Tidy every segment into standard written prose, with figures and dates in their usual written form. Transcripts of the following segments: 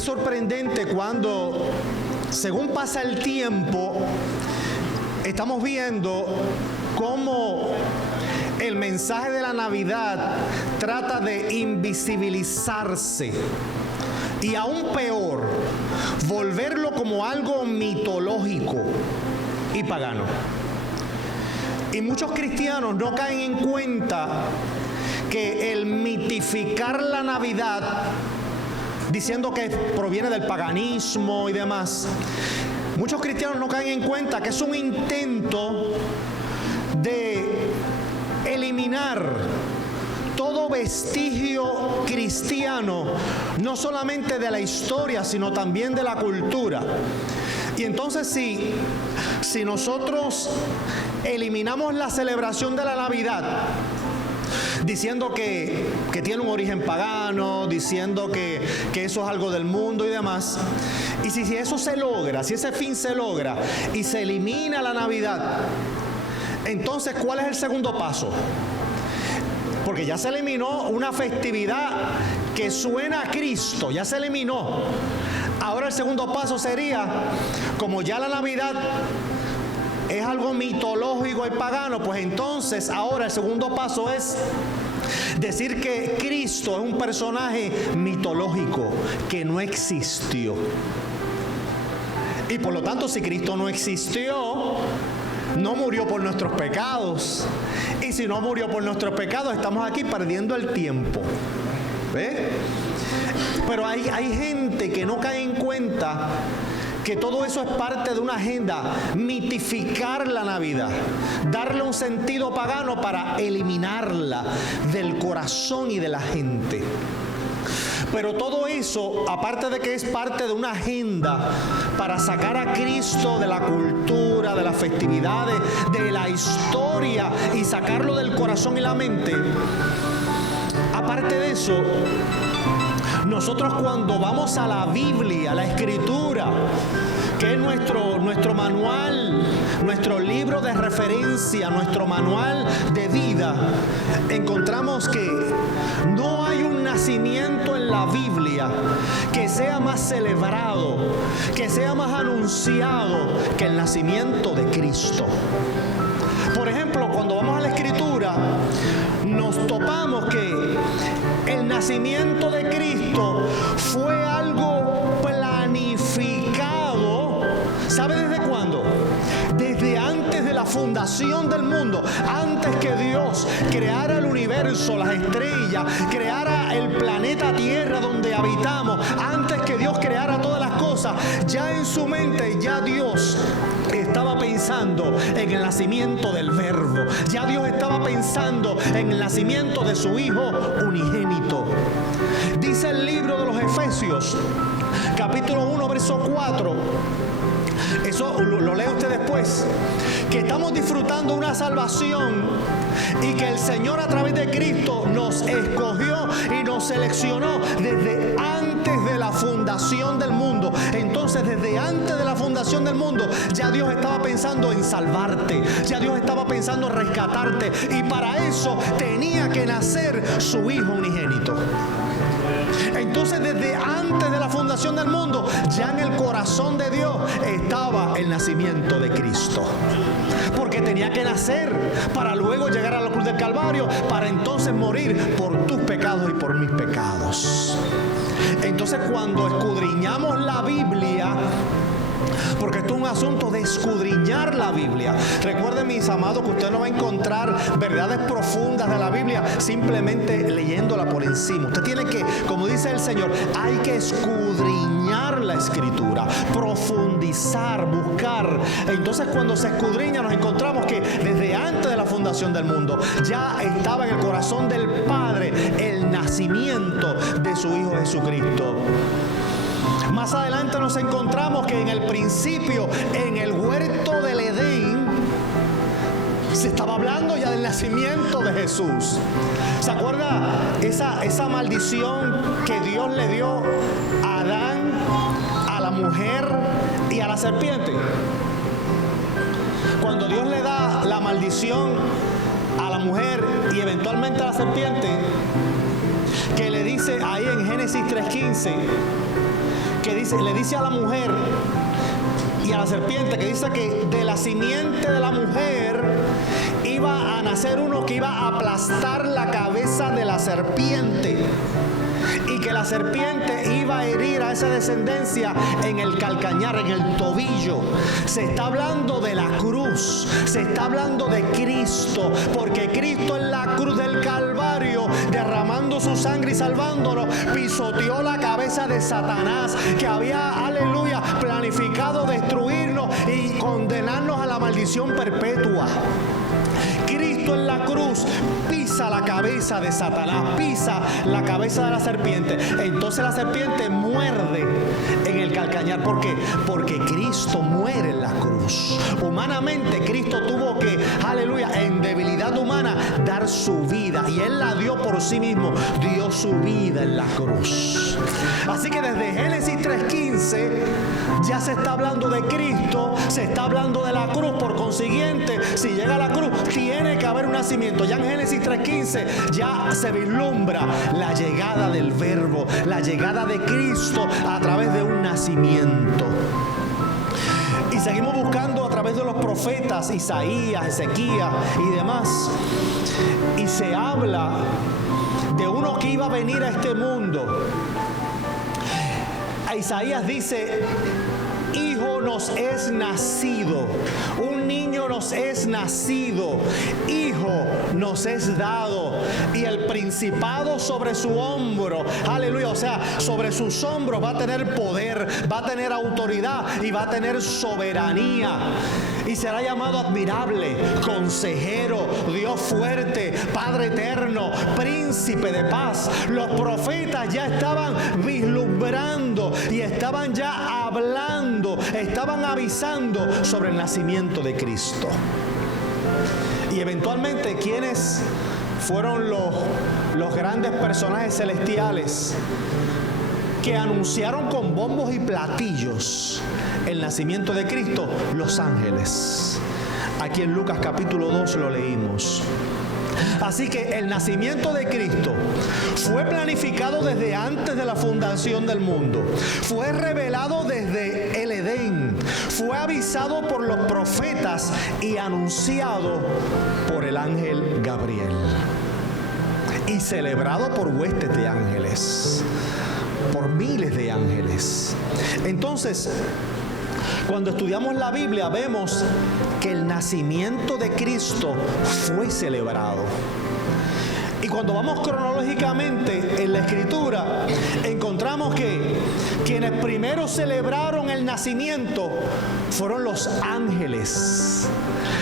es sorprendente cuando, según pasa el tiempo, estamos viendo cómo el mensaje de la Navidad trata de invisibilizarse y aún peor, volverlo como algo mitológico y pagano. Y muchos cristianos no caen en cuenta que el mitificar la Navidad, diciendo que proviene del paganismo y demás, muchos cristianos no caen en cuenta que es un intento de eliminar todo vestigio cristiano, no solamente de la historia, sino también de la cultura. Y entonces si nosotros eliminamos la celebración de la Navidad, diciendo que tiene un origen pagano, diciendo que eso es algo del mundo y demás, y si eso se logra, si ese fin se logra y se elimina la Navidad, entonces ¿cuál es el segundo paso? Porque ya se eliminó una festividad que suena a Cristo, ya se eliminó. Ahora el segundo paso sería, como ya la Navidad es algo mitológico y pagano, pues entonces ahora el segundo paso es decir que Cristo es un personaje mitológico que no existió. Y por lo tanto, si Cristo no existió, no murió por nuestros pecados. Y si no murió por nuestros pecados, estamos aquí perdiendo el tiempo. ¿Ve? Pero hay gente que no cae en cuenta que todo eso es parte de una agenda, mitificar la Navidad, darle un sentido pagano para eliminarla del corazón y de la gente. Pero todo eso, aparte de que es parte de una agenda para sacar a Cristo de la cultura, de las festividades, de la historia y sacarlo del corazón y la mente, aparte de eso, nosotros cuando vamos a la Biblia, la Escritura, que es nuestro manual, nuestro libro de referencia, nuestro manual de vida, encontramos que no hay un nacimiento en la Biblia que sea más celebrado, que sea más anunciado que el nacimiento de Cristo. Por ejemplo, cuando vamos a la Escritura, nos topamos que el nacimiento de Cristo fue algo planificado. ¿Sabe desde cuándo? Desde antes de la fundación del mundo, antes que Dios creara el universo, las estrellas, creara el planeta Tierra donde habitamos, antes que Dios creara todas las cosas, ya en su mente, ya Dios estaba pensando en el nacimiento del Verbo. Ya Dios estaba pensando en el nacimiento de su Hijo unigénito. Dice el libro de los Efesios, capítulo 1, verso 4. Eso lo lee usted después. Que estamos disfrutando una salvación y que el Señor a través de Cristo nos escogió y nos seleccionó desde antes de la fundación del mundo. Entonces, desde antes de la fundación del mundo, ya Dios estaba pensando en salvarte, ya Dios estaba pensando en rescatarte, y para eso tenía que nacer su Hijo unigénito. Entonces, desde antes de la fundación del mundo, ya en el corazón de Dios estaba el nacimiento de Cristo. Porque tenía que nacer para luego llegar a la cruz del Calvario, para entonces morir por tus pecados y por mis pecados. Entonces, cuando escudriñamos la Biblia, porque esto es un asunto de escudriñar la Biblia. Recuerden, mis amados, que usted no va a encontrar verdades profundas de la Biblia simplemente leyéndola por encima. Usted tiene que, como dice el Señor, hay que escudriñar la Escritura, profundizar, buscar. Entonces, cuando se escudriña, nos encontramos que desde antes de la fundación del mundo ya estaba en el corazón del Padre el nacimiento de su Hijo Jesucristo. Más adelante nos encontramos que en el principio, en el huerto del Edén, se estaba hablando ya del nacimiento de Jesús. ¿Se acuerda esa maldición que Dios le dio a Adán, a la mujer y a la serpiente? Cuando Dios le da la maldición a la mujer y eventualmente a la serpiente, que le dice ahí en Génesis 3:15, que le dice a la mujer y a la serpiente, que dice que de la simiente de la mujer iba a nacer uno que iba a aplastar la cabeza de la serpiente, y que la serpiente iba a herir a esa descendencia en el calcañar, en el tobillo. Se está hablando de la cruz, se está hablando de Cristo, porque Cristo en la cruz del Calvario, derramando su sangre y salvándonos, pisoteó la cabeza de Satanás, que había, aleluya, planificado destruirnos y condenarnos a la maldición perpetua. Cristo en la cruz pisa la cabeza de Satanás, pisa la cabeza de la serpiente. Entonces la serpiente muerde en el calcañar. ¿Por qué? Porque Cristo muere en la cruz. Humanamente Cristo tuvo que, aleluya, en debilidad humana dar su vida, y Él la dio por sí mismo, dio su vida en la cruz. Así que desde Génesis 3:15 ya se está hablando de Cristo, se está hablando de la cruz. Por consiguiente, si llega a la cruz, tiene que haber un nacimiento. Ya en Génesis 3:15 ya se vislumbra la llegada del Verbo, la llegada de Cristo a través de un nacimiento. Y seguimos buscando a través de los profetas, Isaías, Ezequías y demás. Y se habla de uno que iba a venir a este mundo. A Isaías dice: hijo nos es nacido, un niño nos es nacido, hijo nos es dado, y el principado sobre su hombro. Aleluya. O sea, sobre sus hombros va a tener poder, va a tener autoridad y va a tener soberanía. Y será llamado admirable, consejero, Dios fuerte, Padre eterno, príncipe de paz. Los profetas ya estaban vislumbrando y estaban ya hablando, estaban avisando sobre el nacimiento de Cristo. Y eventualmente, ¿quiénes fueron los grandes personajes celestiales que anunciaron con bombos y platillos el nacimiento de Cristo? Los ángeles. Aquí en Lucas capítulo 2 lo leímos. Así que el nacimiento de Cristo fue planificado desde antes de la fundación del mundo. Fue revelado desde el Edén. Fue avisado por los profetas y anunciado por el ángel Gabriel. Y celebrado por huestes de ángeles, por miles de ángeles. Entonces, cuando estudiamos la Biblia, vemos que el nacimiento de Cristo fue celebrado. Y cuando vamos cronológicamente en la Escritura, encontramos que quienes primero celebraron el nacimiento fueron los ángeles,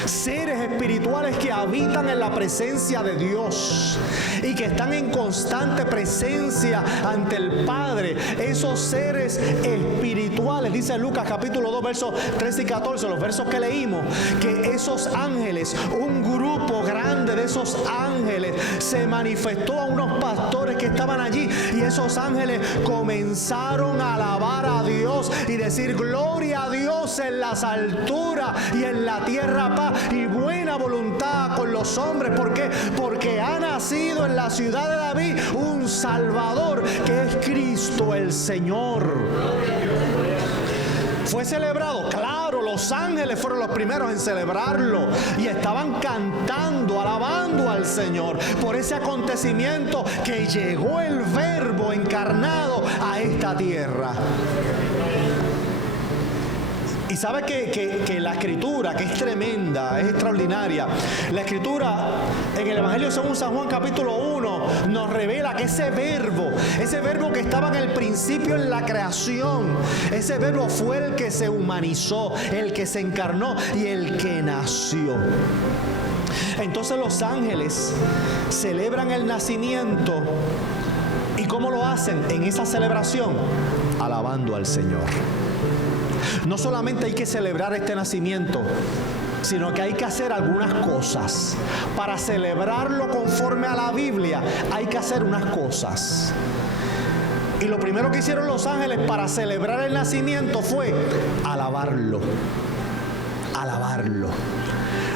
seres espirituales que habitan en la presencia de Dios y que están en constante presencia ante el Padre. Esos seres espirituales, dice Lucas capítulo 2 versos 13 y 14, los versos que leímos, que esos ángeles, un grupo grande de esos ángeles, se manifestó a unos pastores que estaban allí, y esos ángeles comenzaron a alabar a Dios y decir: gloria a Dios en las alturas y en la tierra paz y buena voluntad con los hombres. ¿Por qué? Porque ha nacido en la ciudad de David un Salvador, que es Cristo el Señor. ¿Fue celebrado? Claro, los ángeles fueron los primeros en celebrarlo y estaban cantando, alabando al Señor por ese acontecimiento que llegó el Verbo encarnado a esta tierra. Y sabe que la Escritura, que es tremenda, es extraordinaria, la Escritura en el Evangelio según San Juan capítulo 1 nos revela que ese verbo que estaba en el principio en la creación, ese verbo fue el que se humanizó, el que se encarnó y el que nació. Entonces los ángeles celebran el nacimiento. ¿Y cómo lo hacen en esa celebración? Alabando al Señor. No solamente hay que celebrar este nacimiento, sino que hay que hacer algunas cosas. Para celebrarlo conforme a la Biblia, hay que hacer unas cosas. Y lo primero que hicieron los ángeles para celebrar el nacimiento fue alabarlo. Alabarlo.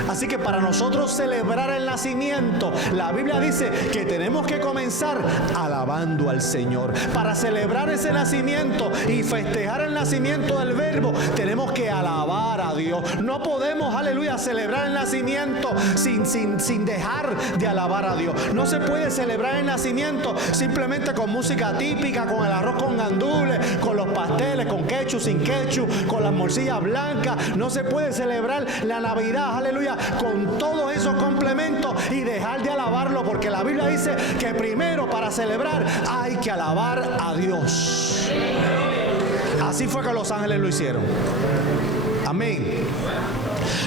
Así que para nosotros celebrar el nacimiento, la Biblia dice que tenemos que comenzar alabando al Señor. Para celebrar ese nacimiento y festejar el nacimiento del Verbo, tenemos que alabar a Dios. No podemos, aleluya, celebrar el nacimiento sin dejar de alabar a Dios. No se puede celebrar el nacimiento simplemente con música típica, con el arroz con gandules, con los pasteles, con ketchup, sin ketchup, con las morcillas blancas. No se puede celebrar la Navidad, aleluya, con todos esos complementos y dejar de alabarlo, porque la Biblia dice que primero para celebrar hay que alabar a Dios. Así fue que los ángeles lo hicieron. Amén.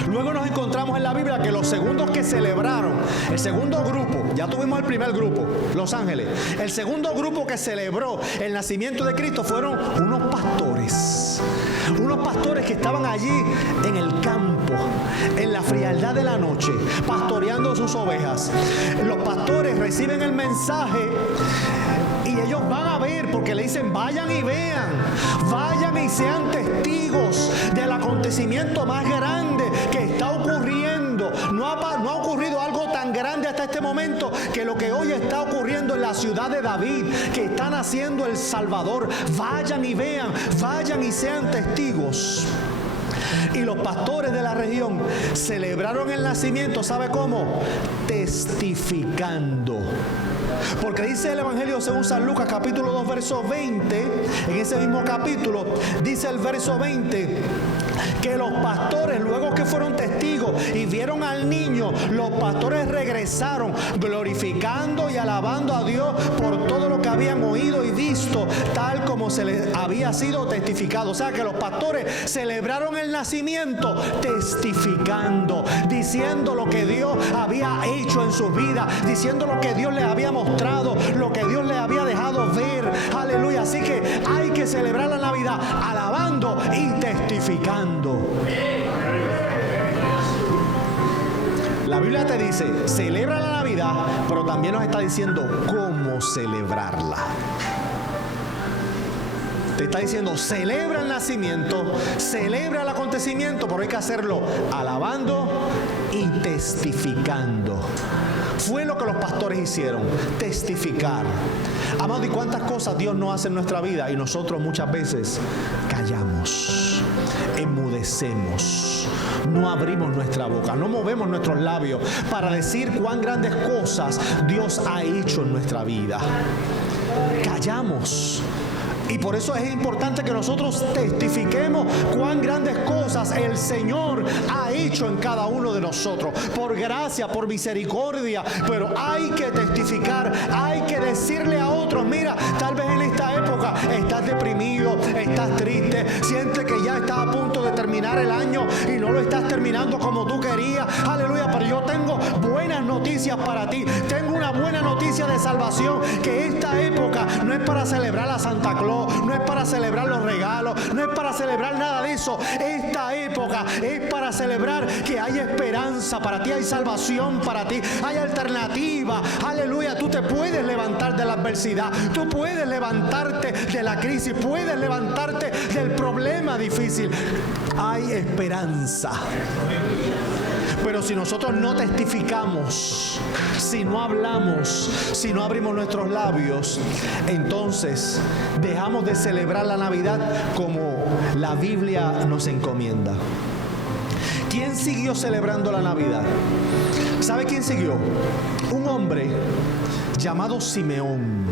Luego nos encontramos en la Biblia que los segundos que celebraron, el segundo grupo, ya tuvimos el primer grupo, los ángeles. El segundo grupo que celebró el nacimiento de Cristo fueron unos pastores. Unos pastores que estaban allí en el campo, en la frialdad de la noche, pastoreando sus ovejas. Los pastores reciben el mensaje y ellos van a ver, porque le dicen: vayan y vean, vayan y sean testigos del acontecimiento más grande que está ocurriendo. No ha ocurrido algo tan grande hasta este momento que lo que hoy está ocurriendo en la ciudad de David, que está naciendo el Salvador. Vayan y vean, vayan y sean testigos. Y los pastores de la región celebraron el nacimiento, ¿sabe cómo? Testificando. Porque dice el Evangelio según San Lucas capítulo 2 verso 20, en ese mismo capítulo dice el verso 20, que los pastores, luego que fueron testigos y vieron al niño, los pastores regresaron glorificando y alabando a Dios por todo lo que habían oído y visto, tal como se les había sido testificado. O sea que los pastores celebraron el nacimiento testificando, diciendo lo que Dios había hecho en sus vidas, diciendo lo que Dios les había mostrado, lo que Dios les había dejado ver. Aleluya. Así que hay que celebrar la Navidad alabando y testificando. La Biblia te dice, celebra la Navidad, pero también nos está diciendo cómo celebrarla. Te está diciendo, celebra el nacimiento, celebra el acontecimiento, pero hay que hacerlo alabando y testificando. Fue lo que los pastores hicieron, testificar. Amado, ¿y cuántas cosas Dios no hace en nuestra vida? Y nosotros muchas veces callamos, enmudecemos, no abrimos nuestra boca, no movemos nuestros labios para decir cuán grandes cosas Dios ha hecho en nuestra vida. Callamos. Y por eso es importante que nosotros testifiquemos cuán grandes cosas el Señor ha hecho en cada uno de nosotros. Por gracia, por misericordia. Pero hay que testificar, hay que decirle a otros, mira, tal vez en esta época estás deprimido, estás triste, sientes que ya estás a punto de terminar el año y no lo estás terminando como tú querías. Aleluya, pero yo tengo buenas noticias para ti. Tengo una buena noticia de salvación, que esta época no es para celebrar a Santa Claus, no es para celebrar los regalos, no es para celebrar nada de eso. Esta época es para celebrar que hay esperanza para ti, hay salvación para ti, hay alternativa. Aleluya, tú te puedes levantar de la adversidad, tú puedes levantarte de la crisis, puedes levantarte del problema difícil. Hay esperanza. Pero si nosotros no testificamos, si no hablamos, si no abrimos nuestros labios, entonces dejamos de celebrar la Navidad como la Biblia nos encomienda. ¿Quién siguió celebrando la Navidad? ¿Sabe quién siguió? Un hombre llamado Simeón.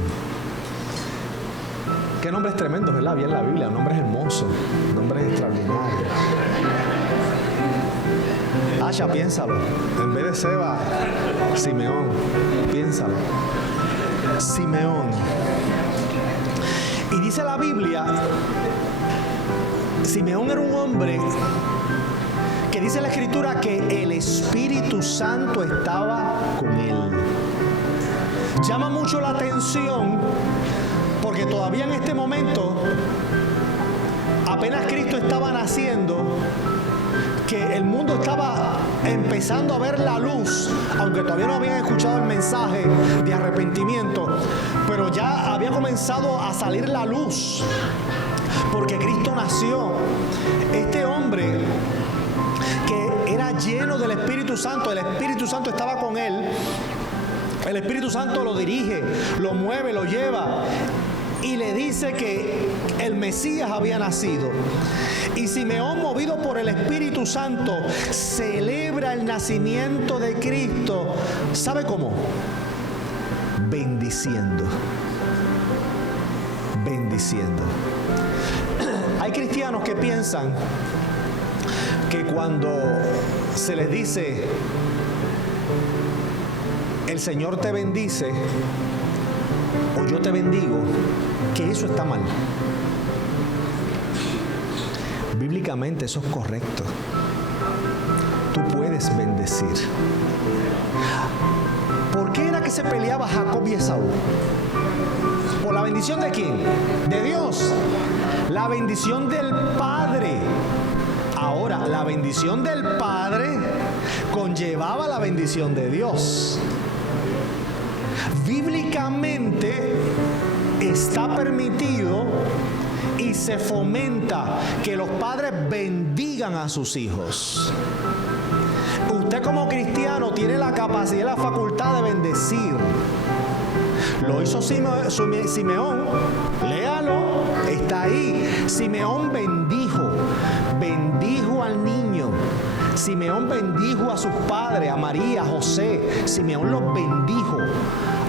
Qué nombres tremendos, ¿verdad? Bien la Biblia, nombres hermosos, nombres extraordinarios. Asha, piénsalo. En vez de Seba, Simeón. Piénsalo. Simeón. Y dice la Biblia, Simeón era un hombre que dice la Escritura que el Espíritu Santo estaba con él. Llama mucho la atención porque todavía en este momento, apenas Cristo estaba naciendo, que el mundo estaba empezando a ver la luz, aunque todavía no habían escuchado el mensaje de arrepentimiento, pero ya había comenzado a salir la luz, porque Cristo nació. Este hombre que era lleno del Espíritu Santo. El Espíritu Santo estaba con él. El Espíritu Santo lo dirige, lo mueve, lo lleva y le dice que el Mesías había nacido. Y Simeón, movido por el Espíritu Santo, celebra el nacimiento de Cristo. ¿Sabe cómo? Bendiciendo. Bendiciendo. Hay cristianos que piensan que cuando se les dice el Señor te bendice o yo te bendigo, que eso está mal. Bíblicamente eso es correcto. Tú puedes bendecir. ¿Por qué era que se peleaba Jacob y Esaú? ¿Por la bendición de quién? De Dios. La bendición del Padre. Ahora, la bendición del Padre conllevaba la bendición de Dios. Bíblicamente está permitido y se fomenta que los padres bendigan a sus hijos. Usted como cristiano tiene la capacidad y la facultad de bendecir. Lo hizo Simeón. Léalo, está ahí. Simeón bendijo al niño. Simeón bendijo a sus padres, a María, a José. Simeón los bendijo.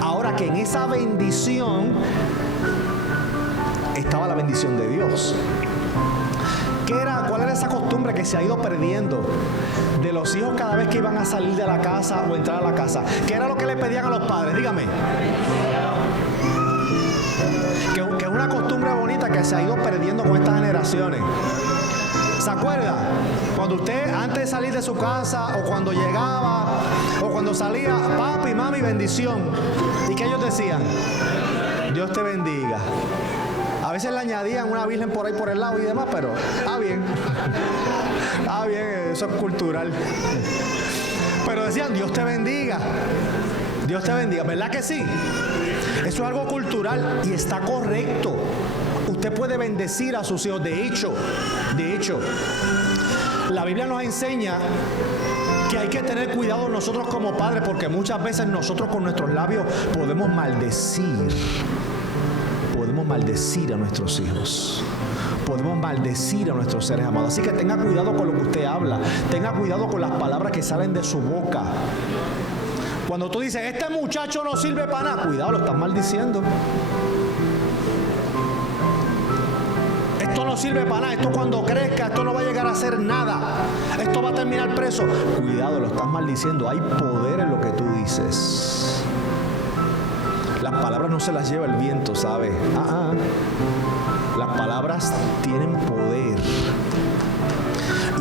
Ahora que en esa bendición estaba la bendición de Dios. ¿Cuál era esa costumbre que se ha ido perdiendo de los hijos cada vez que iban a salir de la casa o entrar a la casa? ¿Qué era lo que le pedían a los padres? Dígame. Que es una costumbre bonita que se ha ido perdiendo con estas generaciones. ¿Se acuerda? Cuando usted, antes de salir de su casa, o cuando llegaba, o cuando salía, papi, mami, bendición. ¿Y qué ellos decían? Dios te bendiga. A veces le añadían una virgen por ahí por el lado y demás, pero bien. Bien, eso es cultural. Pero decían, Dios te bendiga. Dios te bendiga. ¿Verdad que sí? Eso es algo cultural y está correcto. Usted puede bendecir a sus hijos. De hecho, la Biblia nos enseña que hay que tener cuidado nosotros como padres, porque muchas veces nosotros con nuestros labios podemos maldecir a nuestros hijos. Podemos maldecir a nuestros seres amados. Así que tenga cuidado con lo que usted habla. Tenga cuidado con las palabras que salen de su boca. Cuando tú dices, este muchacho no sirve para nada, cuidado, lo estás maldiciendo. Esto no sirve para nada, esto cuando crezca, esto no va a llegar a hacer nada. Esto va a terminar preso. Cuidado, lo estás maldiciendo. Hay poder en lo que tú dices. Las palabras no se las lleva el viento, ¿sabe? Las palabras tienen poder.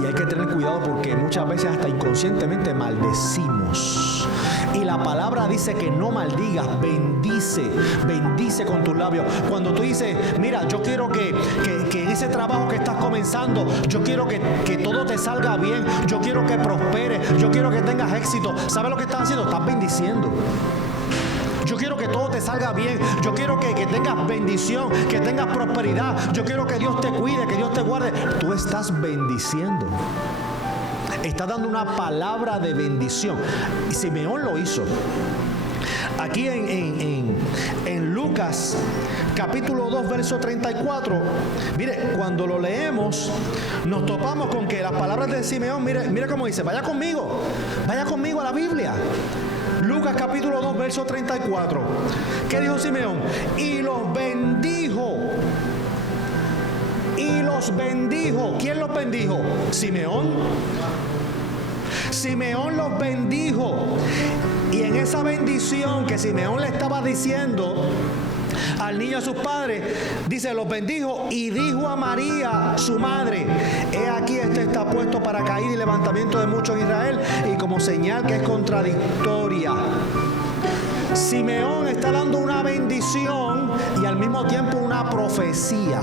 Y hay que tener cuidado porque muchas veces hasta inconscientemente maldecimos. Y la palabra dice que no maldigas, bendice con tus labios. Cuando tú dices, mira, yo quiero que en ese trabajo que estás comenzando, yo quiero que todo te salga bien, yo quiero que prosperes, yo quiero que tengas éxito. ¿Sabes lo que estás haciendo? Estás bendiciendo. Yo quiero que todo te salga bien. Yo quiero que tengas bendición, que tengas prosperidad. Yo quiero que Dios te cuide, que Dios te guarde. Tú estás bendiciendo. Estás dando una palabra de bendición. Y Simeón lo hizo. Aquí en Lucas capítulo 2 verso 34, mire, cuando lo leemos nos topamos con que las palabras de Simeón, mire cómo dice, vaya conmigo a la Biblia. Lucas capítulo 2 verso 34. ¿Qué dijo Simeón? Y los bendijo. ¿Quién los bendijo? Simeón. Simeón los bendijo. Y en esa bendición que Simeón le estaba diciendo al niño, a sus padres, dice, los bendijo y dijo a María, su madre, he aquí está puesto para caída y levantamiento de muchos en Israel, y como señal que es contradictoria. Simeón está dando una bendición y al mismo tiempo una profecía.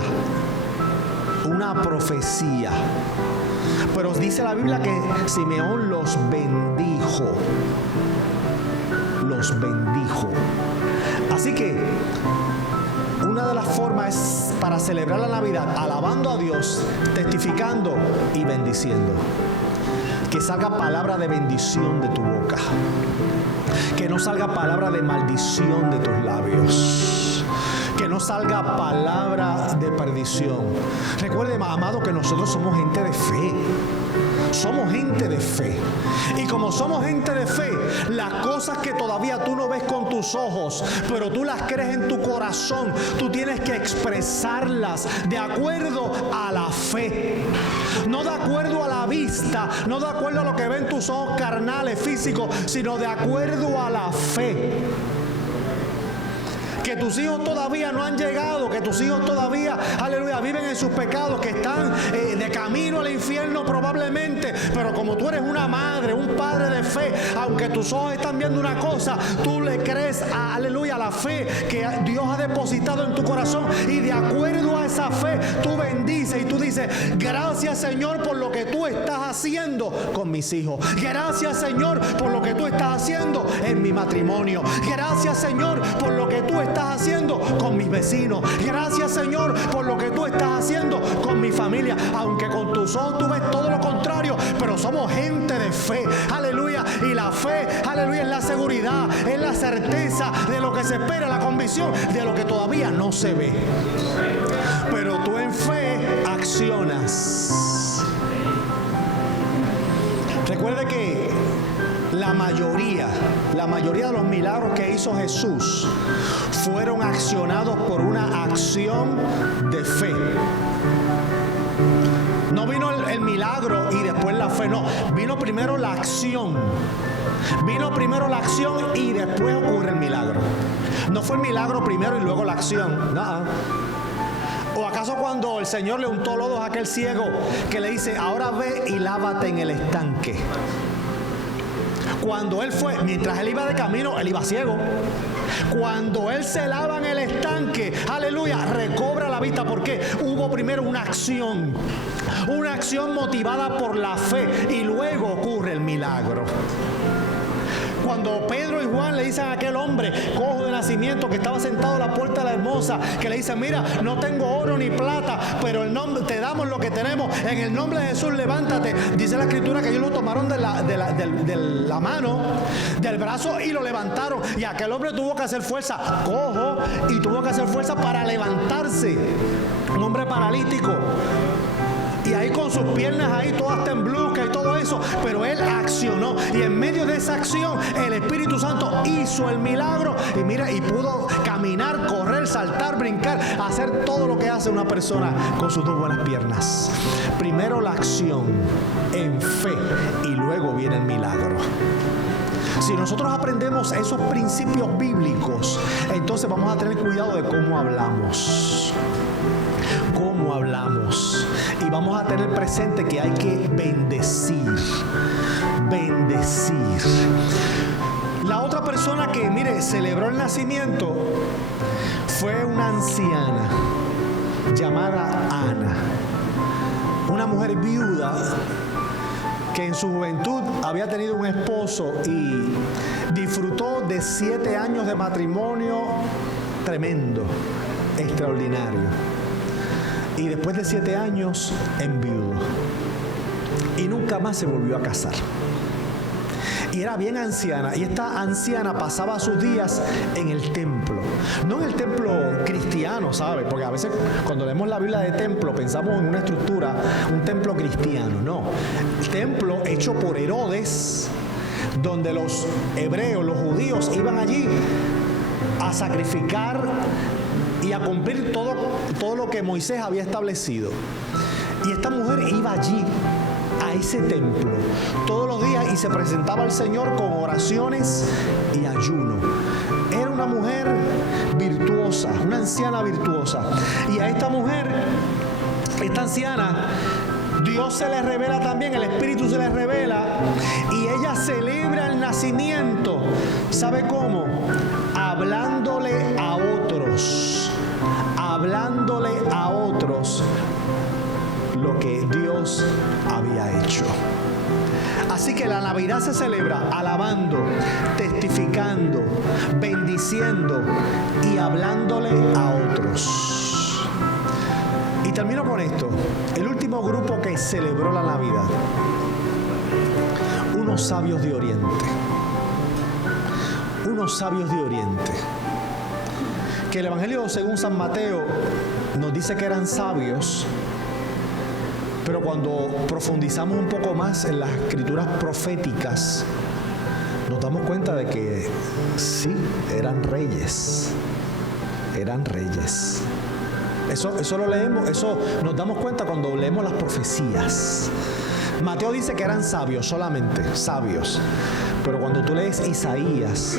Pero dice la Biblia que Simeón los bendijo. Así que una de las formas es para celebrar la Navidad, alabando a Dios, testificando y bendiciendo. que salga palabra de bendición de tu boca. Que no salga palabra de maldición de tus labios. Que no salga palabra de perdición. Recuerde, amado, que nosotros somos gente de fe. Somos gente de fe. Y como somos gente de fe, las cosas que todavía tú no ves con tus ojos, pero tú las crees en tu corazón, tú tienes que expresarlas de acuerdo a la fe. No de acuerdo a la vista, no de acuerdo a lo que ven tus ojos carnales, físicos, sino de acuerdo a la fe. Que tus hijos todavía no han llegado, que tus hijos todavía, aleluya, viven en sus pecados, que están de camino al infierno probablemente, pero como tú eres una madre, un padre de fe, aunque tus ojos están viendo una cosa, tú le crees a, aleluya, a la fe que Dios ha depositado en tu corazón, y de acuerdo a esa fe tú bendices y tú dices: gracias, Señor, por lo que tú estás haciendo con mis hijos. Gracias, Señor, por lo que tú estás haciendo en mi matrimonio. Gracias, Señor, por lo que tú estás haciendo con mis vecinos. Gracias, Señor, por lo que tú estás haciendo con mi familia. Aunque con tus ojos tú ves todo lo contrario, pero somos gente de fe. Aleluya. Y la fe, aleluya, es la seguridad, es la certeza de lo que se espera, la convicción de lo que todavía no se ve. Pero tú en fe accionas. Recuerde que la mayoría de los milagros que hizo Jesús fueron accionados por una acción de fe. No vino el milagro y después la fe, no. Vino primero la acción. Vino primero la acción y después ocurre el milagro. No fue el milagro primero y luego la acción. No. ¿O acaso cuando el Señor le untó lodos a aquel ciego que le dice: ahora ve y lávate en el estanque? Cuando él fue, mientras él iba de camino, él iba ciego. Cuando él se lava en el estanque, aleluya, recobra la vista. ¿Por qué? Hubo primero una acción motivada por la fe, y luego ocurre el milagro. Cuando Pedro y Juan le dicen a aquel hombre cojo de nacimiento que estaba sentado a la puerta de la hermosa, que le dicen: mira, no tengo oro ni plata, pero el nombre, te damos lo que tenemos, en el nombre de Jesús levántate. Dice la escritura que ellos lo tomaron de la mano, del brazo, y lo levantaron, y aquel hombre tuvo que hacer fuerza, cojo, y tuvo que hacer fuerza para levantarse. Un hombre paralítico, y ahí con sus piernas ahí todas tembluscas y todo eso, pero él accionó, y en medio de esa acción el Espíritu Santo hizo el milagro, y mira, y pudo caminar, correr, saltar, brincar, hacer todo lo que hace una persona con sus dos buenas piernas. Primero la acción en fe y luego viene el milagro. Si nosotros aprendemos esos principios bíblicos, entonces vamos a tener cuidado de cómo hablamos. Y vamos a tener presente que hay que bendecir. La otra persona que, mire, celebró el nacimiento fue una anciana llamada Ana, una mujer viuda que en su juventud había tenido un esposo y disfrutó de 7 años de matrimonio tremendo, extraordinario. Y después de 7 años enviudó y nunca más se volvió a casar. Y era bien anciana, y esta anciana pasaba sus días en el templo. No en el templo cristiano, ¿sabe? Porque a veces cuando leemos la Biblia de templo pensamos en una estructura, un templo cristiano. No, el templo hecho por Herodes, donde los hebreos, los judíos, iban allí a sacrificar y a cumplir todo lo que Moisés había establecido. Y esta mujer iba allí, a ese templo, todos los días, y se presentaba al Señor con oraciones y ayuno. Era una mujer virtuosa, una anciana virtuosa. Y a esta mujer, esta anciana, Dios se le revela también, el Espíritu se le revela, y ella celebra el nacimiento. ¿Sabe cómo? Hablándole a otros lo que Dios había hecho. Así que la Navidad se celebra alabando, testificando, bendiciendo y hablándole a otros. Y termino con esto. El último grupo que celebró la Navidad unos sabios de Oriente. Unos sabios de Oriente. Que el Evangelio según San Mateo nos dice que eran sabios, pero cuando profundizamos un poco más en las escrituras proféticas, nos damos cuenta de que sí, eran reyes. Eran reyes. Eso lo leemos, eso nos damos cuenta cuando leemos las profecías. Mateo dice que eran sabios solamente, sabios. Pero cuando tú lees Isaías,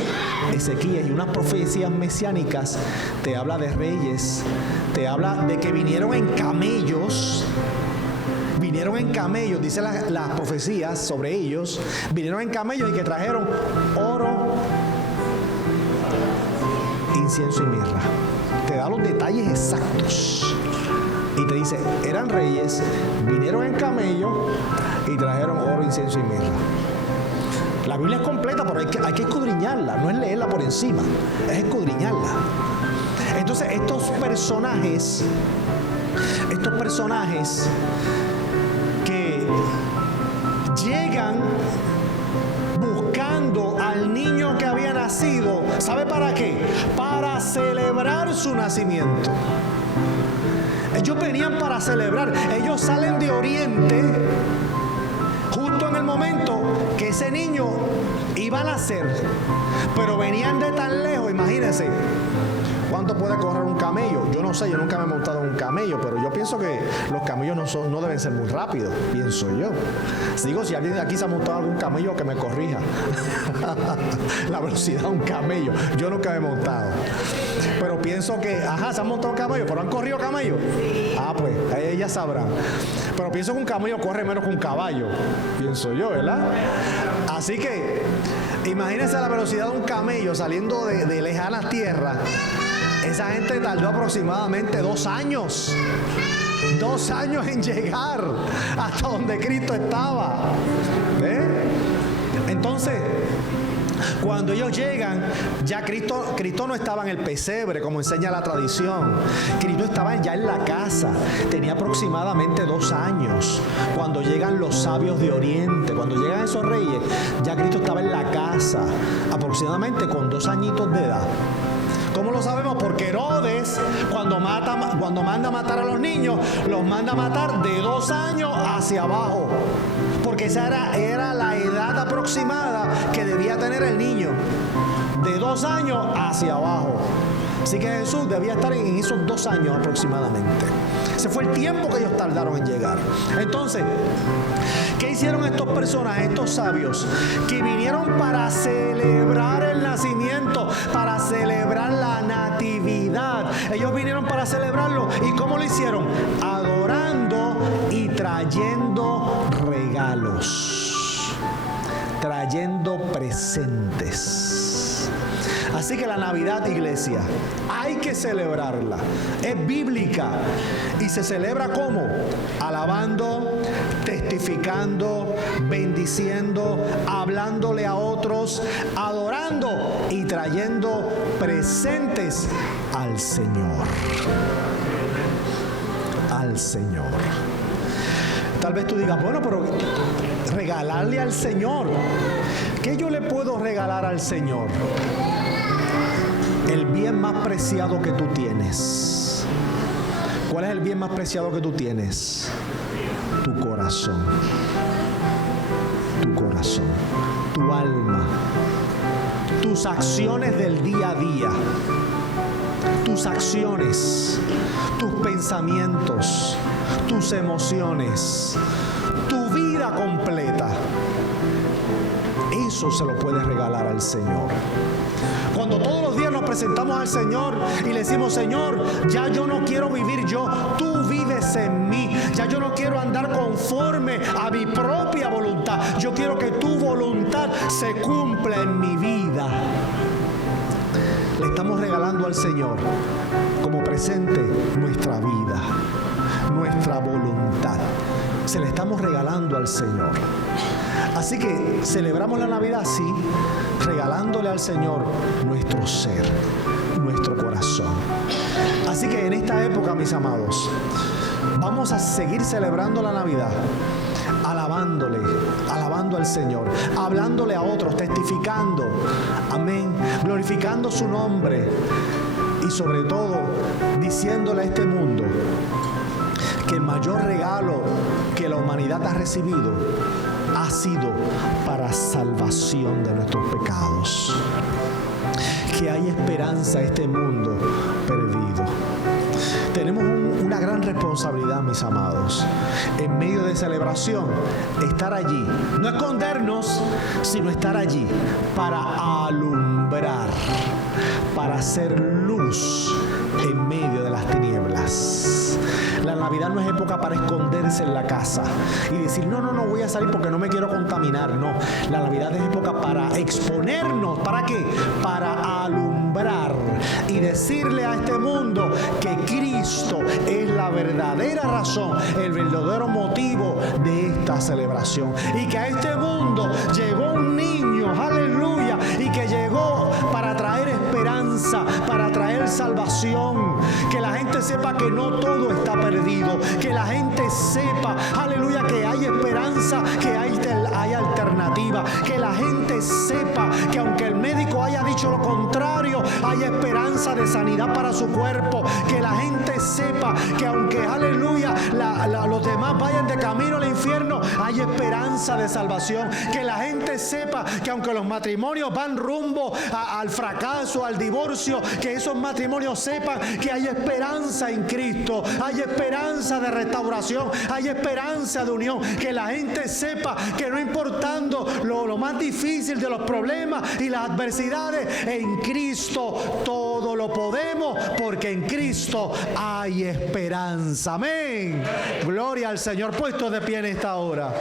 Ezequías y unas profecías mesiánicas, te habla de reyes, te habla de que vinieron en camellos. Vinieron en camellos, dice las profecías sobre ellos, vinieron en camellos y que trajeron oro, incienso y mirra. Te da los detalles exactos y te dice, eran reyes, vinieron en camello y trajeron oro, incienso y mirra. La Biblia es completa, pero hay que escudriñarla, no es leerla por encima, es escudriñarla. Entonces estos personajes que llegan buscando al niño que había nacido, ¿sabe para qué? Para celebrar su nacimiento. Ellos venían para celebrar. Ellos salen de Oriente justo en el momento que ese niño iba a nacer, pero venían de tan lejos. Imagínense ¿cuánto puede correr un camello? Yo no sé, yo nunca me he montado en un camello, pero yo pienso que los camellos no deben ser muy rápidos, pienso yo. Digo, si alguien de aquí se ha montado algún camello, que me corrija. La velocidad de un camello, yo nunca me he montado. Pero pienso que, se han montado camellos, pero han corrido camellos. Pues, ellas sabrán. Pero pienso que un camello corre menos que un caballo, pienso yo, ¿verdad? Así que, imagínense la velocidad de un camello saliendo de lejanas tierras. Esa gente tardó aproximadamente 2 años. 2 años en llegar hasta donde Cristo estaba. Entonces, cuando ellos llegan, ya Cristo no estaba en el pesebre, como enseña la tradición. Cristo estaba ya en la casa. Tenía aproximadamente 2 años. Cuando llegan los sabios de Oriente, cuando llegan esos reyes, ya Cristo estaba en la casa, aproximadamente con 2 añitos de edad. ¿Cómo lo sabemos? Porque Herodes, cuando manda a matar a los niños, los manda a matar de 2 años hacia abajo. Porque esa era la edad aproximada que debía tener el niño. De 2 años hacia abajo. Así que Jesús debía estar en esos 2 años aproximadamente. Ese fue el tiempo que ellos tardaron en llegar. Entonces, ¿qué hicieron estos personajes, estos sabios? Que vinieron para celebrar el nacimiento, para celebrar la natividad. Ellos vinieron para celebrarlo. ¿Y cómo lo hicieron? Adorando y trayendo regalos, trayendo presentes. Así que la Navidad, iglesia, hay que celebrarla. Es bíblica. ¿Y se celebra cómo? Alabando, testificando, bendiciendo, hablándole a otros, adorando y trayendo presentes al Señor. Al Señor. Tal vez tú digas, bueno, pero regalarle al Señor. ¿Qué yo le puedo regalar al Señor? El bien más preciado que tú tienes. ¿Cuál es el bien más preciado que tú tienes? Tu corazón. Tu corazón. Tu alma. Tus acciones del día a día. Tus acciones. Tus pensamientos. Tus emociones. Tu vida completa. Eso se lo puedes regalar al Señor. Cuando todos los días nos presentamos al Señor y le decimos, Señor, ya yo no quiero vivir yo, tú vives en mí. Ya yo no quiero andar conforme a mi propia voluntad. Yo quiero que tu voluntad se cumpla en mi vida. Le estamos regalando al Señor como presente nuestra vida, nuestra voluntad. Se le estamos regalando al Señor. Así que celebramos la Navidad así, regalándole al Señor nuestro ser, nuestro corazón. Así que en esta época, mis amados, vamos a seguir celebrando la Navidad, alabándole, alabando al Señor, hablándole a otros, testificando, amén, glorificando su nombre y sobre todo diciéndole a este mundo que el mayor regalo que la humanidad ha recibido ha sido para salvación de nuestros pecados. Que hay esperanza a este mundo perdido. Tenemos una gran responsabilidad, mis amados, en medio de celebración, estar allí, no escondernos, sino estar allí para alumbrar, para hacer luz en medio de las tinieblas. La Navidad no es época para esconderse en la casa y decir, no voy a salir porque no me quiero contaminar. No, la Navidad es época para exponernos. ¿Para qué? Para alumbrar y decirle a este mundo que Cristo es la verdadera razón, el verdadero motivo de esta celebración. Y que a este mundo llegó un niño, aleluya, y que llegó para traer esperanza, para traer salvación. Que la gente sepa que no todo está perdido, que la gente sepa, aleluya, que hay esperanza, que hay alternativa, que la gente sepa que aunque el médico haya dicho lo contrario, hay esperanza de sanidad para su cuerpo, que la gente sepa que aunque, aleluya, los demás vayan de camino al infierno, hay esperanza de salvación, que la gente sepa que aunque los matrimonios van rumbo al fracaso, al divorcio, que esos matrimonios sepan que hay esperanza en Cristo, hay esperanza de restauración, hay esperanza de unión, que la gente sepa que no importando lo más difícil de los problemas y las adversidades, en Cristo todo lo podemos, porque en Cristo hay esperanza. Amén. Gloria al Señor. Puesto de pie en esta hora.